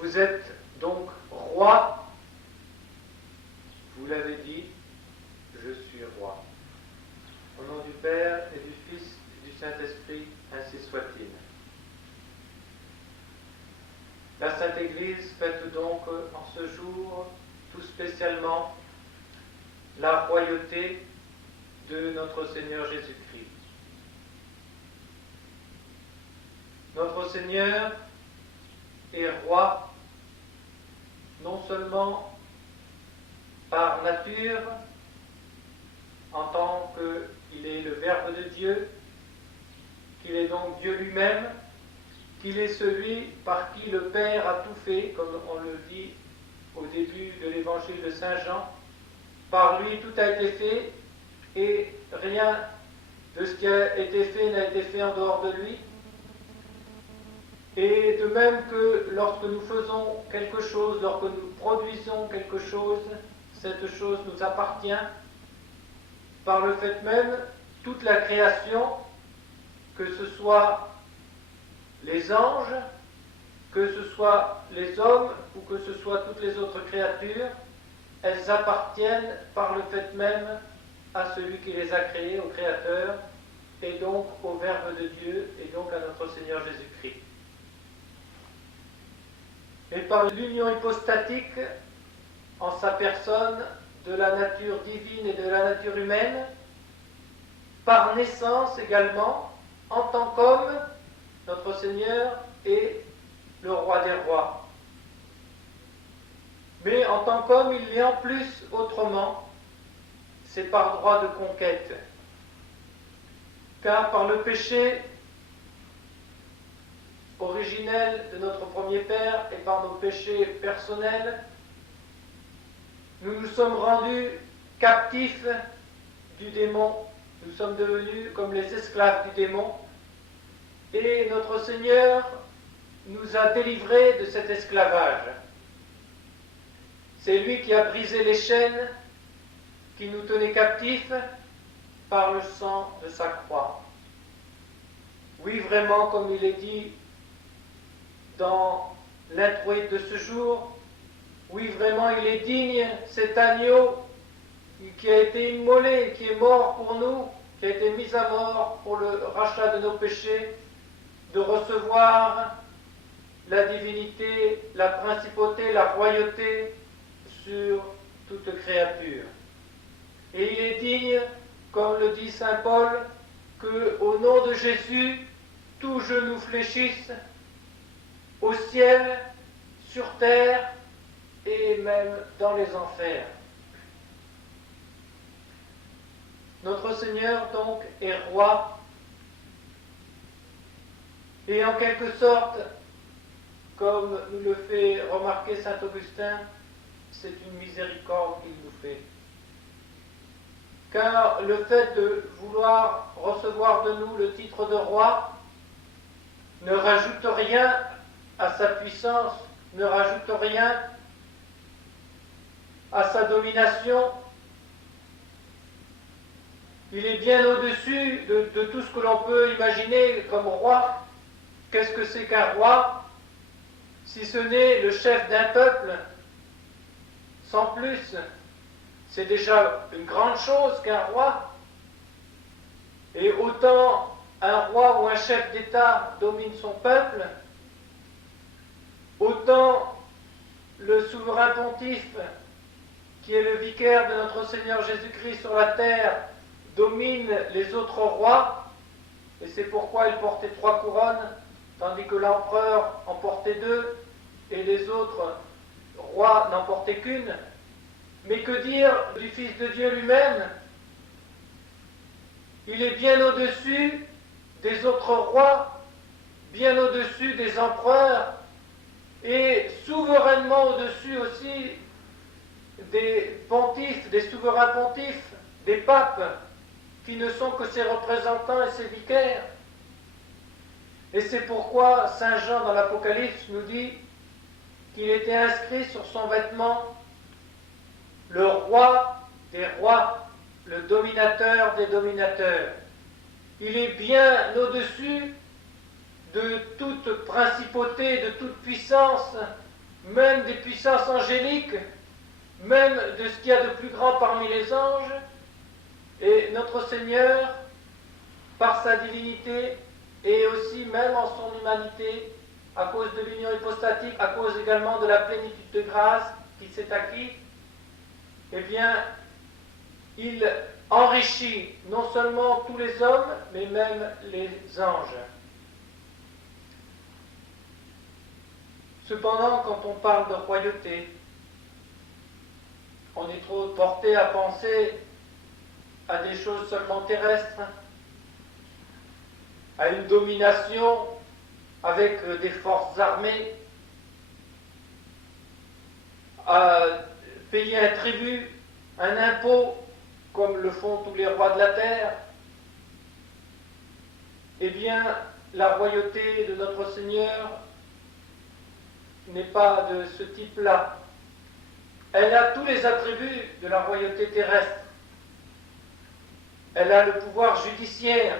Vous êtes donc roi, vous l'avez dit, je suis roi. Au nom du Père et du Fils et du Saint-Esprit, ainsi soit-il. La Sainte Église fête donc en ce jour tout spécialement la royauté de notre Seigneur Jésus-Christ. Notre Seigneur est roi non seulement par nature, en tant qu'il est le Verbe de Dieu, qu'il est donc Dieu lui-même, qu'il est celui par qui le Père a tout fait, comme on le dit au début de l'évangile de Saint Jean. Par lui tout a été fait et rien de ce qui a été fait n'a été fait en dehors de lui. Et de même que lorsque nous faisons quelque chose, lorsque nous produisons quelque chose, cette chose nous appartient. Par le fait même, toute la création, que ce soit les anges, que ce soit les hommes ou que ce soit toutes les autres créatures, elles appartiennent par le fait même à celui qui les a créées, au Créateur, et donc au Verbe de Dieu, et donc à notre Seigneur Jésus-Christ. Et par l'union hypostatique en sa personne de la nature divine et de la nature humaine, par naissance également, en tant qu'homme, notre Seigneur est le roi des rois. Mais en tant qu'homme, il l'est en plus autrement, c'est par droit de conquête. Car par le péché originel de notre premier Père et par nos péchés personnels, nous nous sommes rendus captifs du démon. Nous sommes devenus comme les esclaves du démon. Et notre Seigneur nous a délivrés de cet esclavage. C'est lui qui a brisé les chaînes qui nous tenaient captifs par le sang de sa croix. Oui, vraiment, comme il est dit dans l'introïde de ce jour, oui, vraiment, il est digne, cet agneau qui a été immolé, qui est mort pour nous, qui a été mis à mort pour le rachat de nos péchés, de recevoir la divinité, la principauté, la royauté sur toute créature. Et il est digne, comme le dit saint Paul, qu'au nom de Jésus, tout genou fléchisse au ciel, sur terre et même dans les enfers. Notre Seigneur donc est roi et en quelque sorte, comme nous le fait remarquer saint Augustin, c'est une miséricorde qu'il nous fait. Car le fait de vouloir recevoir de nous le titre de roi ne rajoute rien à sa puissance, ne rajoute rien à sa domination. Il est bien au-dessus de tout ce que l'on peut imaginer comme roi. Qu'est-ce que c'est qu'un roi, si ce n'est le chef d'un peuple, sans plus? C'est déjà une grande chose qu'un roi. Et autant un roi ou un chef d'État domine son peuple, autant le souverain pontife, qui est le vicaire de notre Seigneur Jésus-Christ sur la terre, domine les autres rois, et c'est pourquoi il portait 3 couronnes, tandis que l'empereur en portait 2, et les autres rois n'en portaient qu'une. Mais que dire du Fils de Dieu lui-même? Il est bien au-dessus des autres rois, bien au-dessus des empereurs, et souverainement au-dessus aussi des pontifes, des souverains pontifes, des papes, qui ne sont que ses représentants et ses vicaires. Et c'est pourquoi saint Jean dans l'Apocalypse nous dit qu'il était inscrit sur son vêtement le roi des rois, le dominateur des dominateurs. Il est bien au-dessus de toute principauté, de toute puissance, même des puissances angéliques, même de ce qu'il y a de plus grand parmi les anges. Et notre Seigneur, par sa divinité et aussi même en son humanité, à cause de l'union hypostatique, à cause également de la plénitude de grâce qui s'est acquis, eh bien, il enrichit non seulement tous les hommes, mais même les anges. Cependant, quand on parle de royauté, on est trop porté à penser à des choses seulement terrestres, à une domination avec des forces armées, à payer un tribut, un impôt, comme le font tous les rois de la terre. Eh bien, la royauté de notre Seigneur n'est pas de ce type-là. Elle a tous les attributs de la royauté terrestre. Elle a le pouvoir judiciaire,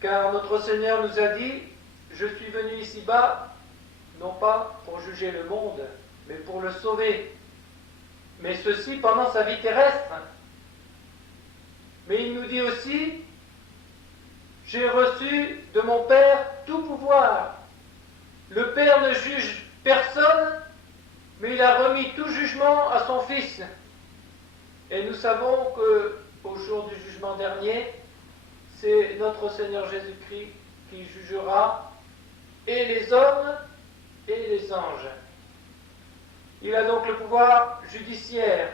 car notre Seigneur nous a dit « Je suis venu ici-bas, non pas pour juger le monde, mais pour le sauver. » Mais ceci pendant sa vie terrestre. Mais il nous dit aussi « J'ai reçu de mon Père tout pouvoir. » Le Père ne juge personne, mais il a remis tout jugement à son Fils. Et nous savons qu'au jour du jugement dernier, c'est notre Seigneur Jésus-Christ qui jugera et les hommes et les anges. Il a donc le pouvoir judiciaire,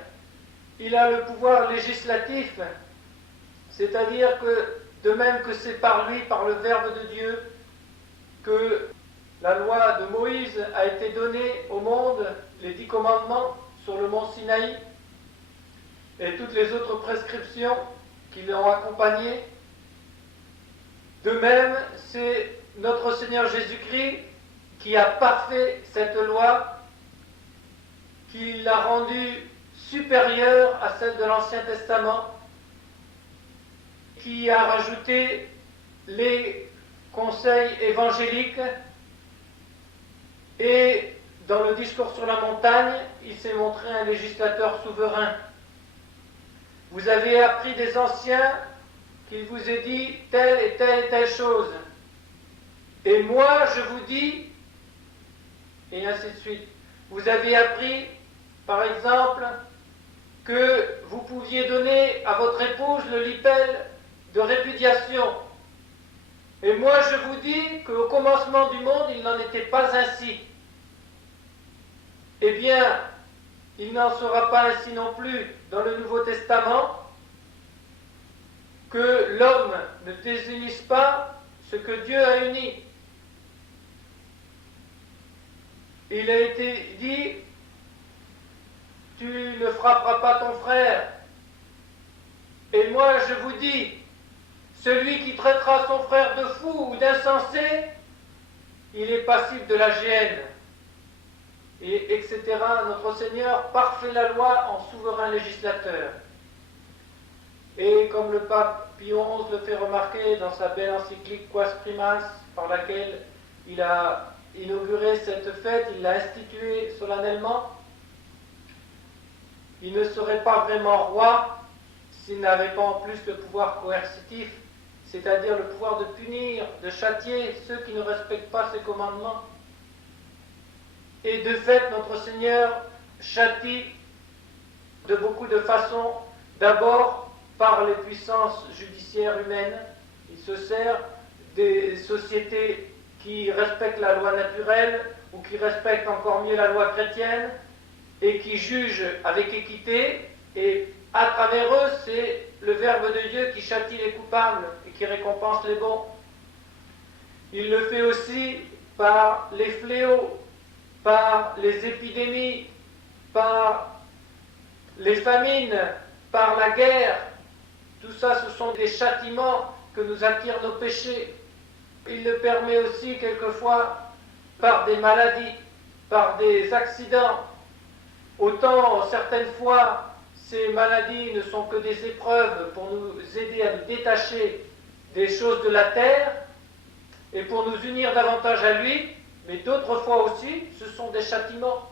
il a le pouvoir législatif, c'est-à-dire que de même que c'est par lui, par le Verbe de Dieu, que la loi de Moïse a été donnée au monde, les 10 commandements sur le mont Sinaï, et toutes les autres prescriptions qui l'ont accompagné. De même, c'est notre Seigneur Jésus-Christ qui a parfait cette loi, qui l'a rendue supérieure à celle de l'Ancien Testament, qui a rajouté les conseils évangéliques, et dans le discours sur la montagne, il s'est montré un législateur souverain. Vous avez appris des anciens qu'il vous ait dit telle et telle et telle chose. Et moi, je vous dis, et ainsi de suite. Vous avez appris, par exemple, que vous pouviez donner à votre épouse le libelle de répudiation. Et moi, je vous dis qu'au commencement du monde, il n'en était pas ainsi. Eh bien, il n'en sera pas ainsi non plus dans le Nouveau Testament, que l'homme ne désunisse pas ce que Dieu a uni. Il a été dit, tu ne frapperas pas ton frère. Et moi je vous dis, celui qui traitera son frère de fou ou d'insensé, il est passible de la géhenne. Et etc. Notre Seigneur parfait la loi en souverain législateur. Et comme le pape Pie XI le fait remarquer dans sa belle encyclique Quas Primas, par laquelle il a inauguré cette fête, il l'a instituée solennellement, il ne serait pas vraiment roi s'il n'avait pas en plus le pouvoir coercitif, c'est-à-dire le pouvoir de punir, de châtier ceux qui ne respectent pas ses commandements. Et de fait, notre Seigneur châtie de beaucoup de façons, d'abord par les puissances judiciaires humaines. Il se sert des sociétés qui respectent la loi naturelle ou qui respectent encore mieux la loi chrétienne et qui jugent avec équité, et à travers eux, c'est le Verbe de Dieu qui châtie les coupables et qui récompense les bons. Il le fait aussi par les fléaux, par les épidémies, par les famines, par la guerre. Tout ça, ce sont des châtiments que nous attirent nos péchés. Il le permet aussi quelquefois par des maladies, par des accidents. Autant, certaines fois, ces maladies ne sont que des épreuves pour nous aider à nous détacher des choses de la terre et pour nous unir davantage à lui. mais d'autres fois aussi, ce sont des châtiments.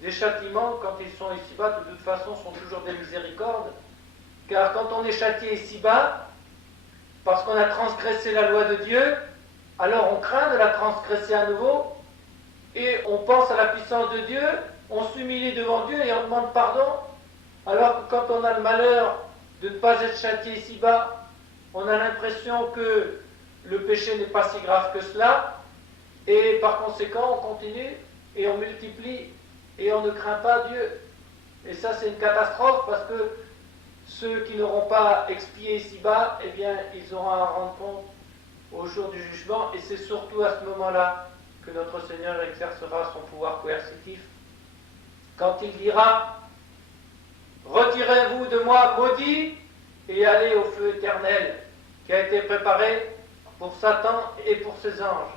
Des châtiments, quand ils sont ici-bas, de toute façon, sont toujours des miséricordes. Car quand on est châtié ici-bas, parce qu'on a transgressé la loi de Dieu, alors on craint de la transgresser à nouveau, et on pense à la puissance de Dieu, on s'humilie devant Dieu et on demande pardon. Alors que quand on a le malheur de ne pas être châtié ici-bas, on a l'impression que le péché n'est pas si grave que cela, et par conséquent on continue et on multiplie et on ne craint pas Dieu. Et ça c'est une catastrophe parce que ceux qui n'auront pas expié ici-bas, eh bien ils auront à rendre compte au jour du jugement, et c'est surtout à ce moment-là que notre Seigneur exercera son pouvoir coercitif. Quand il dira « Retirez-vous de moi, maudits, et allez au feu éternel qui a été préparé pour Satan et pour ses anges. »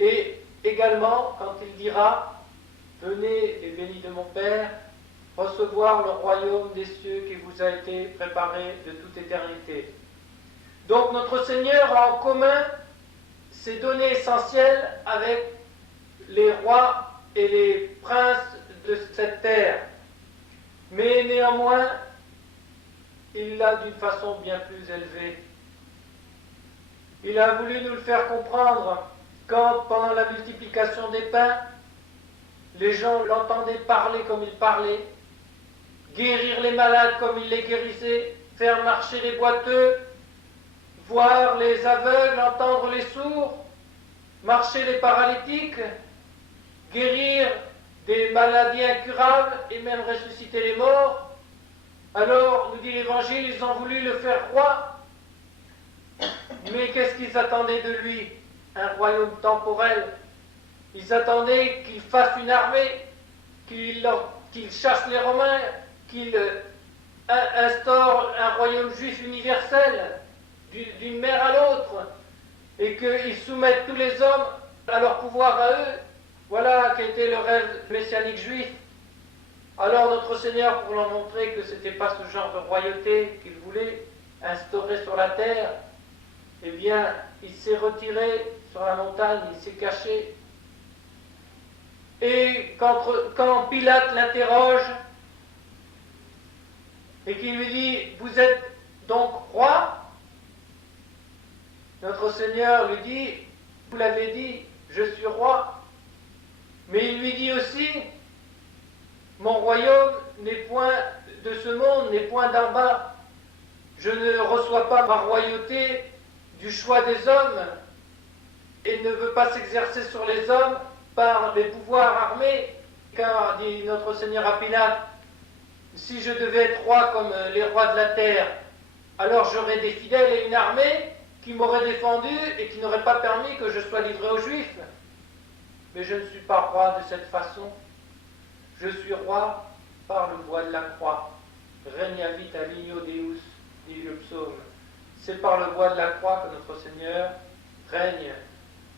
Et également, quand il dira « Venez, les bénis de mon Père, recevoir le royaume des cieux qui vous a été préparé de toute éternité. » Donc notre Seigneur a en commun ces données essentielles avec les rois et les princes de cette terre. Mais néanmoins, il l'a d'une façon bien plus élevée. Il a voulu nous le faire comprendre quand, pendant la multiplication des pains, les gens l'entendaient parler comme il parlait, guérir les malades comme il les guérissait, faire marcher les boiteux, voir les aveugles, entendre les sourds, marcher les paralytiques, guérir des maladies incurables et même ressusciter les morts. Alors, nous dit l'Évangile, ils ont voulu le faire roi. Mais qu'est-ce qu'ils attendaient de lui? Un royaume temporel. Ils attendaient qu'il fasse une armée, qu'il chasse les Romains, qu'il instaure un royaume juif universel, d'une mer à l'autre, et qu'ils soumettent tous les hommes à leur pouvoir à eux. Voilà qu'était le rêve messianique juif. Alors notre Seigneur, pour leur montrer que ce n'était pas ce genre de royauté qu'il voulait instaurer sur la terre, eh bien, il s'est retiré sur la montagne, il s'est caché. Et quand Pilate l'interroge et qu'il lui dit « Vous êtes donc roi ?» Notre Seigneur lui dit « Vous l'avez dit, je suis roi. » Mais il lui dit aussi « Mon royaume n'est point de ce monde, n'est point d'en bas. Je ne reçois pas ma royauté du choix des hommes et ne veut pas s'exercer sur les hommes par les pouvoirs armés. Car, dit notre Seigneur à Pilate, si je devais être roi comme les rois de la terre, alors j'aurais des fidèles et une armée qui m'auraient défendu et qui n'auraient pas permis que je sois livré aux Juifs. Mais je ne suis pas roi de cette façon. Je suis roi par le bois de la croix. Regna vita ligno Deus, dit le psaume. C'est par le bois de la croix que notre Seigneur règne.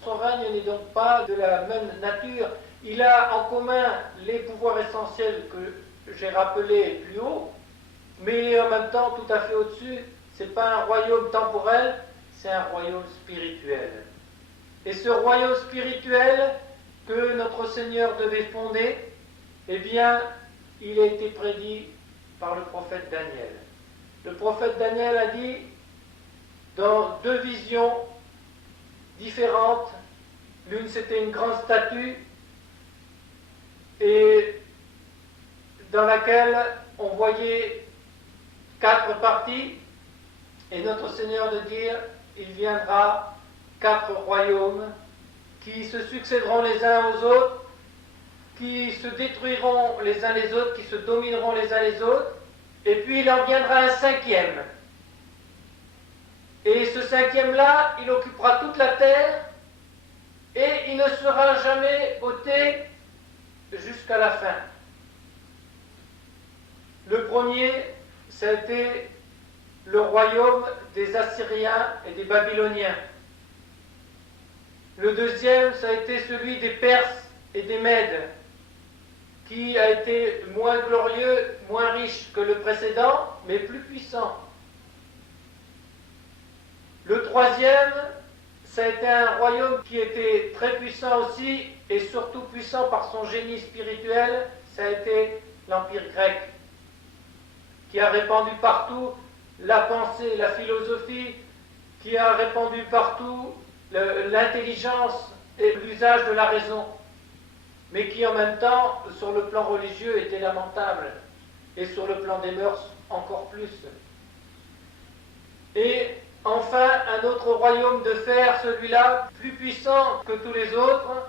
Son règne n'est donc pas de la même nature. Il a en commun les pouvoirs essentiels que j'ai rappelés plus haut, mais il est en même temps tout à fait au-dessus. Ce n'est pas un royaume temporel, c'est un royaume spirituel. Et ce royaume spirituel que notre Seigneur devait fonder, eh bien, il a été prédit par le prophète Daniel. Le prophète Daniel a dit, dans deux visions différentes, l'une c'était une grande statue, et dans laquelle on voyait 4 parties, et notre Seigneur de dire, il viendra 4 royaumes qui se succéderont les uns aux autres, qui se détruiront les uns les autres, qui se domineront les uns les autres, et puis il en viendra un 5e. Et ce 5e-là, il occupera toute la terre, et il ne sera jamais ôté jusqu'à la fin. Le premier, c'était le royaume des Assyriens et des Babyloniens. Le deuxième, ça a été celui des Perses et des Mèdes, qui a été moins glorieux, moins riche que le précédent, mais plus puissant. Le troisième, ça a été un royaume qui était très puissant aussi, et surtout puissant par son génie spirituel, ça a été l'Empire grec, qui a répandu partout la pensée, la philosophie, qui a répandu partout l'intelligence et l'usage de la raison, mais qui en même temps, sur le plan religieux, était lamentable, et sur le plan des mœurs, encore plus. Et enfin, un autre royaume de fer, celui-là, plus puissant que tous les autres,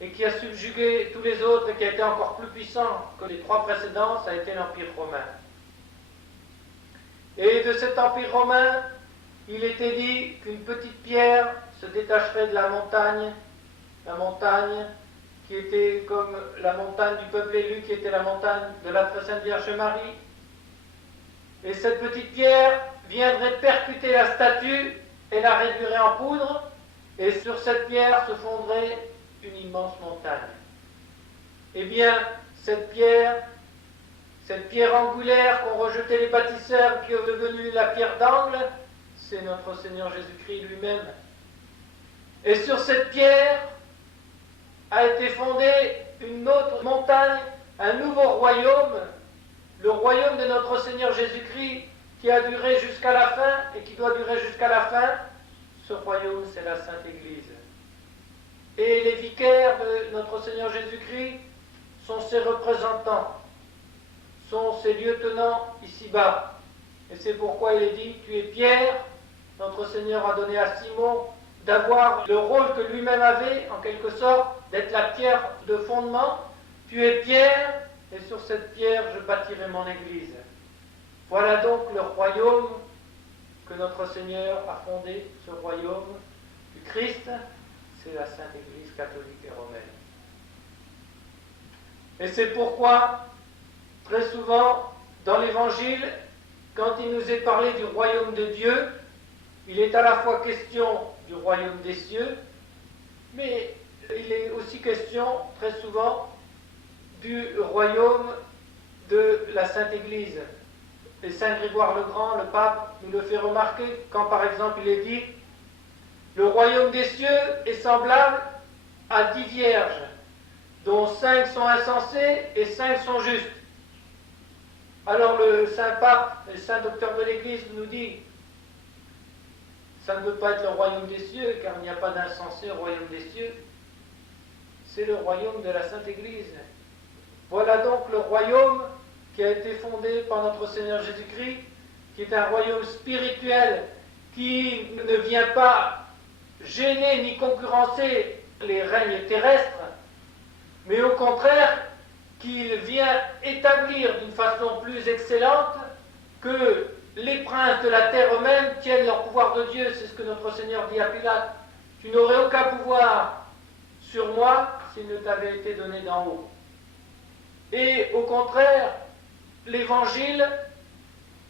et qui a subjugué tous les autres, et qui a été encore plus puissant que les trois précédents, ça a été l'Empire romain. Et de cet Empire romain, il était dit qu'une petite pierre se détacherait de la montagne qui était comme la montagne du peuple élu, qui était la montagne de la très sainte Vierge Marie. Et cette petite pierre viendrait percuter la statue et la réduirait en poudre, et sur cette pierre se fondrait une immense montagne. Eh bien, cette pierre angulaire qu'ont rejetée les bâtisseurs, qui est devenue la pierre d'angle, c'est notre Seigneur Jésus-Christ lui-même. Et sur cette pierre a été fondée une autre montagne, un nouveau royaume, le royaume de notre Seigneur Jésus-Christ, qui a duré jusqu'à la fin et qui doit durer jusqu'à la fin. Ce royaume, c'est la Sainte Église. Et les vicaires de notre Seigneur Jésus-Christ sont ses représentants, sont ses lieutenants ici-bas. Et c'est pourquoi il est dit, tu es Pierre. Notre Seigneur a donné à Simon d'avoir le rôle que lui-même avait, en quelque sorte, d'être la pierre de fondement. Tu es Pierre, et sur cette pierre je bâtirai mon Église. Voilà donc le royaume que notre Seigneur a fondé, ce royaume du Christ, c'est la Sainte Église catholique et romaine. Et c'est pourquoi, très souvent, dans l'Évangile, quand il nous est parlé du royaume de Dieu, il est à la fois question du royaume des cieux, mais il est aussi question, très souvent, du royaume de la Sainte Église. Et Saint Grégoire le Grand, le pape, nous le fait remarquer quand, par exemple, il est dit « Le royaume des cieux est semblable à 10 vierges, dont 5 sont insensées et 5 sont justes. » Alors le Saint Pape, le Saint Docteur de l'Église nous dit ça ne peut pas être le royaume des cieux, car il n'y a pas d'insensé au royaume des cieux. C'est le royaume de la Sainte Église. Voilà donc le royaume qui a été fondé par notre Seigneur Jésus-Christ, qui est un royaume spirituel, qui ne vient pas gêner ni concurrencer les règnes terrestres, mais au contraire, qu'il vient établir d'une façon plus excellente que les princes de la terre eux-mêmes tiennent leur pouvoir de Dieu. C'est ce que notre Seigneur dit à Pilate. Tu n'aurais aucun pouvoir sur moi s'il ne t'avait été donné d'en haut. Et au contraire, l'Évangile,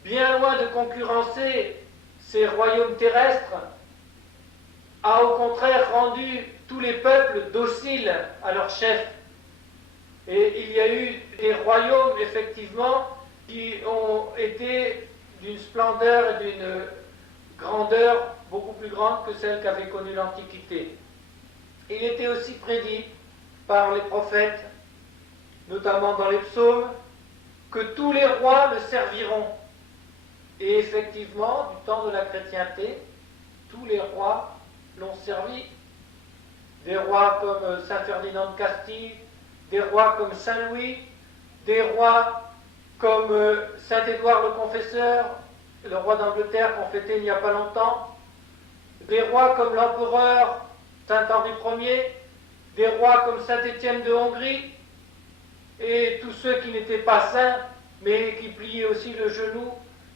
bien loin de concurrencer ces royaumes terrestres, a au contraire rendu tous les peuples dociles à leur chef. Et il y a eu des royaumes, effectivement, qui ont été d'une splendeur et d'une grandeur beaucoup plus grande que celle qu'avait connue l'Antiquité. Il était aussi prédit par les prophètes, notamment dans les psaumes, que tous les rois le serviront. Et effectivement, du temps de la chrétienté, tous les rois l'ont servi. Des rois comme Saint Ferdinand de Castille, des rois comme Saint Louis, des rois comme Saint Édouard le Confesseur, le roi d'Angleterre qu'on fêtait il n'y a pas longtemps, des rois comme l'empereur Saint Henri Ier, des rois comme Saint Étienne de Hongrie, et tous ceux qui n'étaient pas saints, mais qui pliaient aussi le genou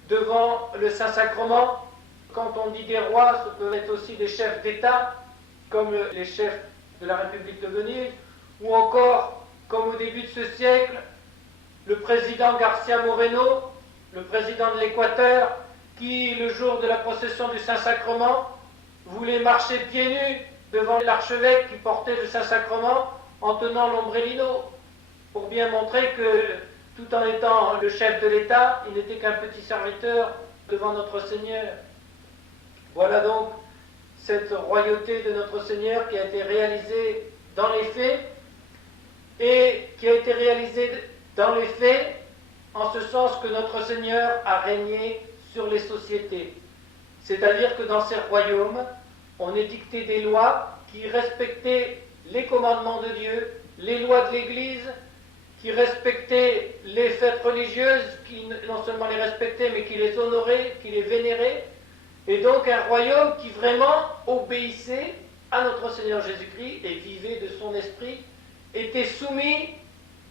devant le Saint-Sacrement. Quand on dit des rois, ce peuvent être aussi des chefs d'État, comme les chefs de la République de Venise, ou encore, comme au début de ce siècle, le président Garcia Moreno, le président de l'Équateur, qui, le jour de la procession du Saint-Sacrement, voulait marcher pieds nus devant l'archevêque qui portait le Saint-Sacrement en tenant l'ombrellino, pour bien montrer que, tout en étant le chef de l'État, il n'était qu'un petit serviteur devant notre Seigneur. Voilà donc cette royauté de notre Seigneur qui a été réalisée dans les faits, et qui a été réalisée dans les faits en ce sens que notre Seigneur a régné sur les sociétés. C'est-à-dire que dans ces royaumes, on édictait des lois qui respectaient les commandements de Dieu, les lois de l'Église, qui respectaient les fêtes religieuses, qui non seulement les respectaient, mais qui les honoraient, qui les vénéraient. Et donc un royaume qui vraiment obéissait à notre Seigneur Jésus-Christ et vivait de son esprit, était soumis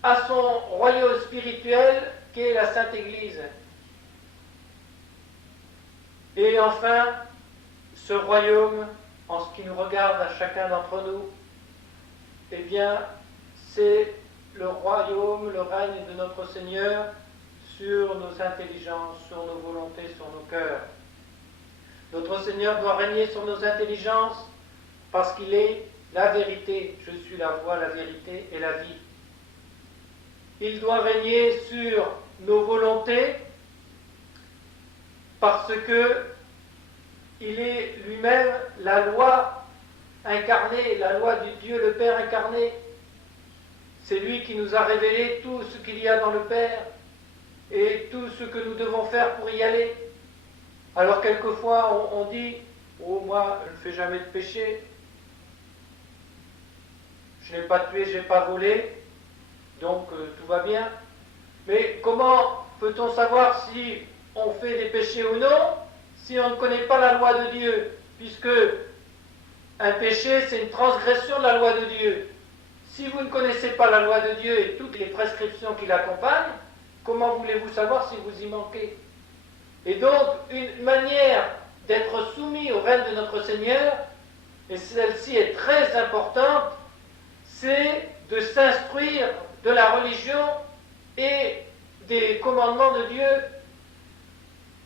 à son royaume spirituel qu'est la Sainte Église. Et enfin, ce royaume, en ce qui nous regarde à chacun d'entre nous, eh bien, c'est le royaume, le règne de notre Seigneur sur nos intelligences, sur nos volontés, sur nos cœurs. Notre Seigneur doit régner sur nos intelligences parce qu'il est la vérité. Je suis la voie, la vérité et la vie. Il doit régner sur nos volontés parce que il est lui-même la loi incarnée, la loi du Dieu le Père incarné. C'est lui qui nous a révélé tout ce qu'il y a dans le Père et tout ce que nous devons faire pour y aller. Alors quelquefois on dit « Oh, moi, je ne fais jamais de péché. Je n'ai pas tué, je n'ai pas volé. Donc tout va bien. » Mais comment peut-on savoir si on fait des péchés ou non si on ne connaît pas la loi de Dieu? Puisque un péché, c'est une transgression de la loi de Dieu. Si vous ne connaissez pas la loi de Dieu et toutes les prescriptions qui l'accompagnent, comment voulez-vous savoir si vous y manquez? Et donc, une manière d'être soumis au règne de notre Seigneur, et celle-ci est très importante, c'est de s'instruire de la religion et des commandements de Dieu,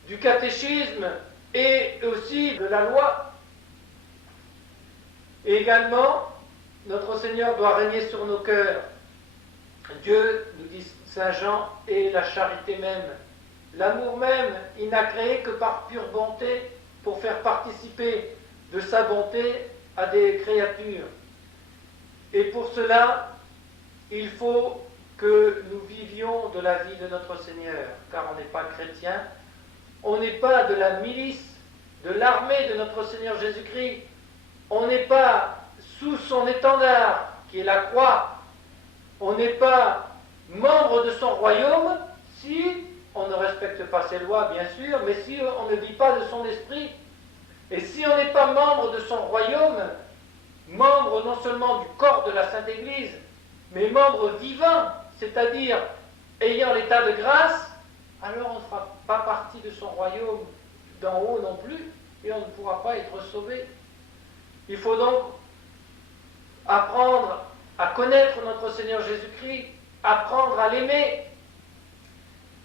du catéchisme et aussi de la loi. Et également, notre Seigneur doit régner sur nos cœurs. Dieu, nous dit Saint Jean, est la charité même. L'amour même, il n'a créé que par pure bonté pour faire participer de sa bonté à des créatures. Et pour cela, il faut que nous vivions de la vie de notre Seigneur, car on n'est pas chrétien, on n'est pas de la milice, de l'armée de notre Seigneur Jésus-Christ, on n'est pas sous son étendard, qui est la croix, on n'est pas membre de son royaume si on ne respecte pas ses lois, bien sûr, mais si on ne vit pas de son esprit. Et si on n'est pas membre de son royaume, membre non seulement du corps de la Sainte Église, mais membre vivant, c'est-à-dire ayant l'état de grâce, alors on ne fera pas partie de son royaume d'en haut non plus, et on ne pourra pas être sauvé. Il faut donc apprendre à connaître notre Seigneur Jésus-Christ, apprendre à l'aimer.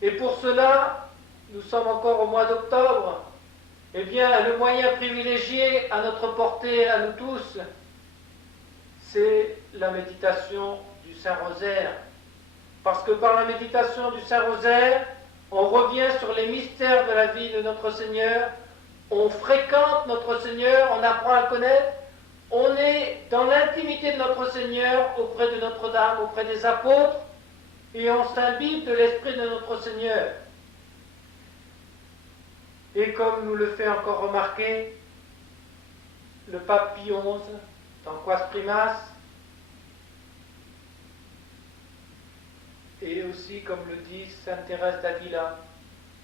Et pour cela, nous sommes encore au mois d'octobre. Eh bien, le moyen privilégié à notre portée, à nous tous, c'est la méditation du Saint-Rosaire. Parce que par la méditation du Saint-Rosaire, on revient sur les mystères de la vie de notre Seigneur, on fréquente notre Seigneur, on apprend à le connaître, on est dans l'intimité de notre Seigneur, auprès de Notre-Dame, auprès des apôtres, et on s'imbibe de l'Esprit de notre Seigneur. Et comme nous le fait encore remarquer le pape Pie XI dans Quas Primas, et aussi comme le dit Sainte Thérèse d'Avila,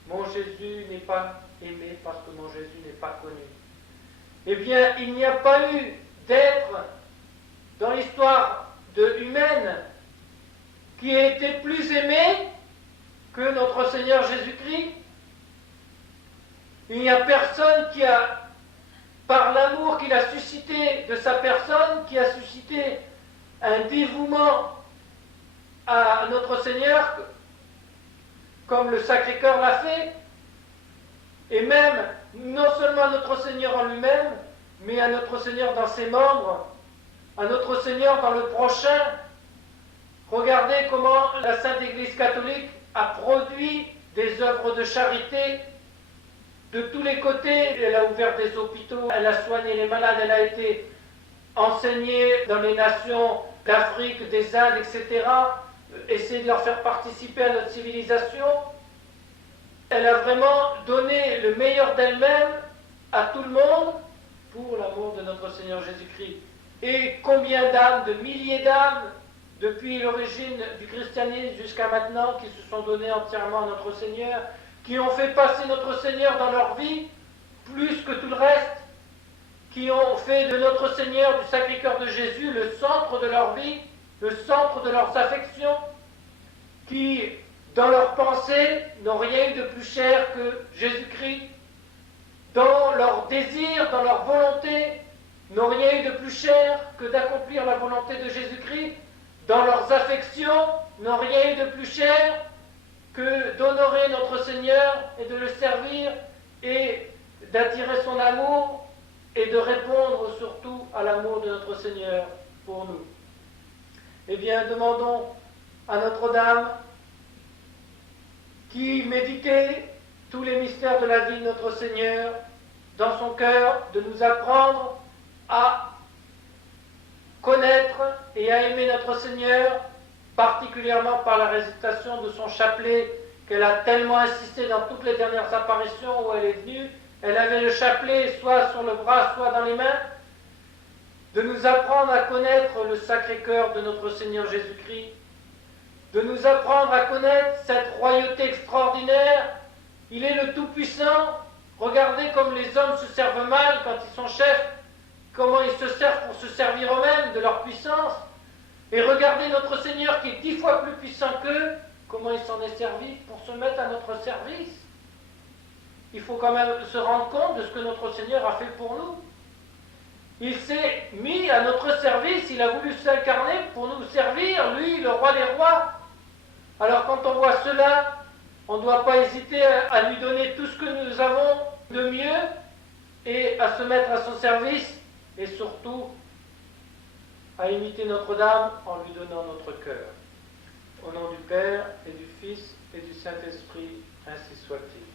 mon Jésus n'est pas aimé parce que mon Jésus n'est pas connu. Eh bien, il n'y a pas eu d'être dans l'histoire humaine qui ait été plus aimé que notre Seigneur Jésus-Christ. Il n'y a personne qui a, par l'amour qu'il a suscité de sa personne, qui a suscité un dévouement à notre Seigneur, comme le Sacré-Cœur l'a fait, et même, non seulement à notre Seigneur en lui-même, mais à notre Seigneur dans ses membres, à notre Seigneur dans le prochain. Regardez comment la Sainte Église catholique a produit des œuvres de charité de tous les côtés. Elle a ouvert des hôpitaux, elle a soigné les malades, elle a été enseignée dans les nations d'Afrique, des Indes, etc. Essayer de leur faire participer à notre civilisation. Elle a vraiment donné le meilleur d'elle-même à tout le monde pour l'amour de notre Seigneur Jésus-Christ. Et combien d'âmes, de milliers d'âmes, depuis l'origine du christianisme jusqu'à maintenant, qui se sont données entièrement à notre Seigneur, qui ont fait passer notre Seigneur dans leur vie, plus que tout le reste, qui ont fait de notre Seigneur, du Sacré-Cœur de Jésus, le centre de leur vie, le centre de leurs affections, qui, dans leurs pensées, n'ont rien eu de plus cher que Jésus-Christ, dans leurs désirs, dans leur volonté, n'ont rien eu de plus cher que d'accomplir la volonté de Jésus-Christ, dans leurs affections, n'ont rien eu de plus cher que d'honorer notre Seigneur et de le servir et d'attirer son amour et de répondre surtout à l'amour de notre Seigneur pour nous. Eh bien, demandons à Notre-Dame, qui méditait tous les mystères de la vie de notre Seigneur dans son cœur, de nous apprendre à connaître et à aimer notre Seigneur, particulièrement par la récitation de son chapelet qu'elle a tellement insisté dans toutes les dernières apparitions où elle est venue. Elle avait le chapelet soit sur le bras, soit dans les mains. De nous apprendre à connaître le Sacré-Cœur de notre Seigneur Jésus-Christ, de nous apprendre à connaître cette royauté extraordinaire. Il est le Tout-Puissant. Regardez comme les hommes se servent mal quand ils sont chefs, comment ils se servent pour se servir eux-mêmes de leur puissance. Et regardez notre Seigneur qui est 10 fois plus puissant qu'eux, comment il s'en est servi pour se mettre à notre service. Il faut quand même se rendre compte de ce que notre Seigneur a fait pour nous. Il s'est mis à notre service, il a voulu s'incarner pour nous servir, lui, le roi des rois. Alors quand on voit cela, on ne doit pas hésiter à lui donner tout ce que nous avons de mieux et à se mettre à son service et surtout à imiter Notre-Dame en lui donnant notre cœur. Au nom du Père et du Fils et du Saint-Esprit, ainsi soit-il.